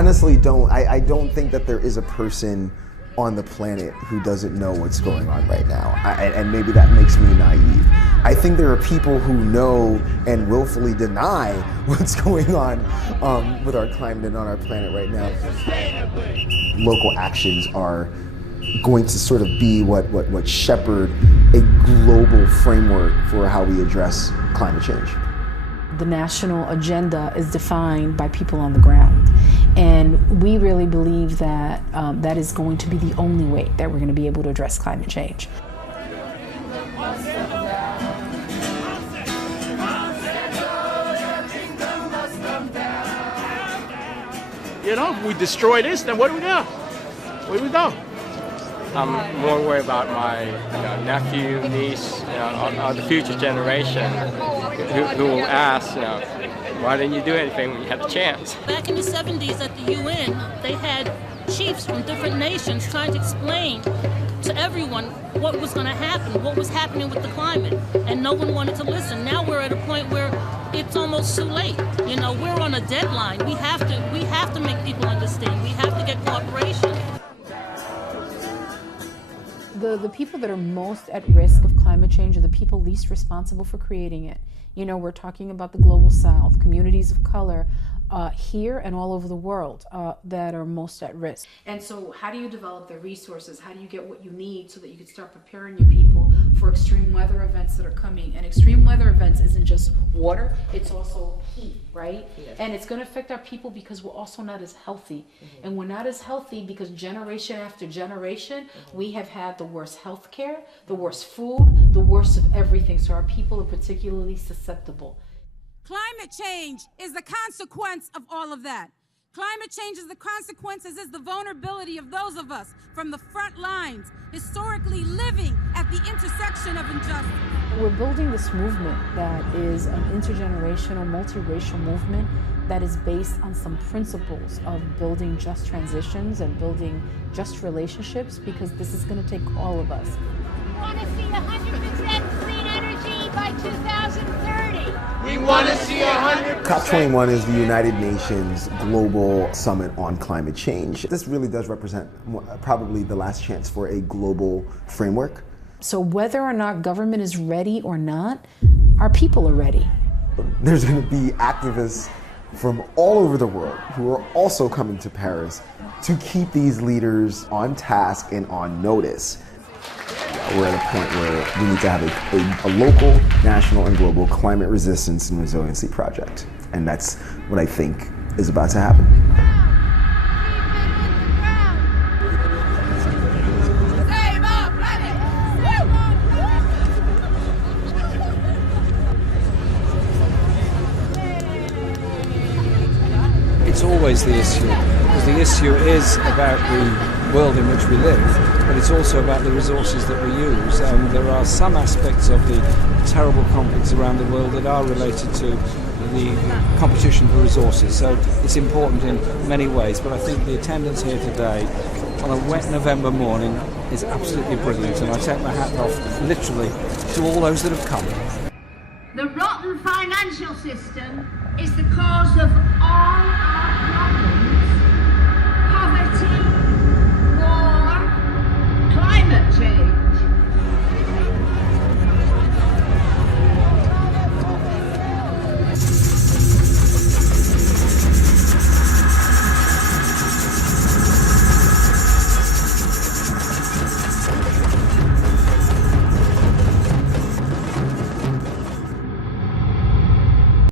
honestly don't. I don't think that there is a person on the planet who doesn't know what's going on right now. And maybe that makes me naive. I think there are people who know and willfully deny what's going on with our climate and on our planet right now. Local actions are going to sort of be what shepherd a global framework for how we address climate change. The national agenda is defined by people on the ground. And we really believe that that is going to be the only way that we're going to be able to address climate change. You know, if we destroy this, then where do we go? Where do we go? I'm more worried about my nephew, niece, or the future generation who will ask, why didn't you do anything when you had the chance? Back in the 70s at the UN, they had chiefs from different nations trying to explain to everyone what was going to happen, what was happening with the climate, and no one wanted to listen. Now we're at a point where it's almost too late. You know, we're on a deadline. We have to make people understand. We have to get cooperation. The people that are most at risk of climate change are the people least responsible for creating it. You know, we're talking about the global south, communities of color here and all over the world that are most at risk. And so how do you develop the resources? How do you get what you need so that you can start preparing your people for extreme weather events that are coming? And extreme weather events isn't just water, it's also heat, right? Yes. And it's going to affect our people because we're also not as healthy. Mm-hmm. And we're not as healthy because generation after generation, we have had the worst health care, the worst food, the worst of everything. So our people are particularly susceptible. Climate change is the consequence of all of that. Climate change is the consequences, is the vulnerability of those of us from the front lines, historically living at the intersection of injustice. We're building this movement that is an intergenerational, multiracial movement that is based on some principles of building just transitions and building just relationships, because this is going to take all of us. We want to see 100% clean energy by 2030. We want to see 100%. COP21 is the United Nations Global Summit on Climate Change. This really does represent probably the last chance for a global framework. So whether or not government is ready or not, our people are ready. There's going to be activists from all over the world who are also coming to Paris to keep these leaders on task and on notice. We're at a point where we need to have a local, national, and global climate resistance and resiliency project. And that's what I think is about to happen. It's always the issue, because the issue is about the world in which we live, but it's also about the resources that we use. And there are some aspects of the terrible conflicts around the world that are related to the competition for resources. So it's important in many ways, but I think the attendance here today on a wet November morning is absolutely brilliant, and I take my hat off literally to all those that have come. The rotten financial system is the cause of all our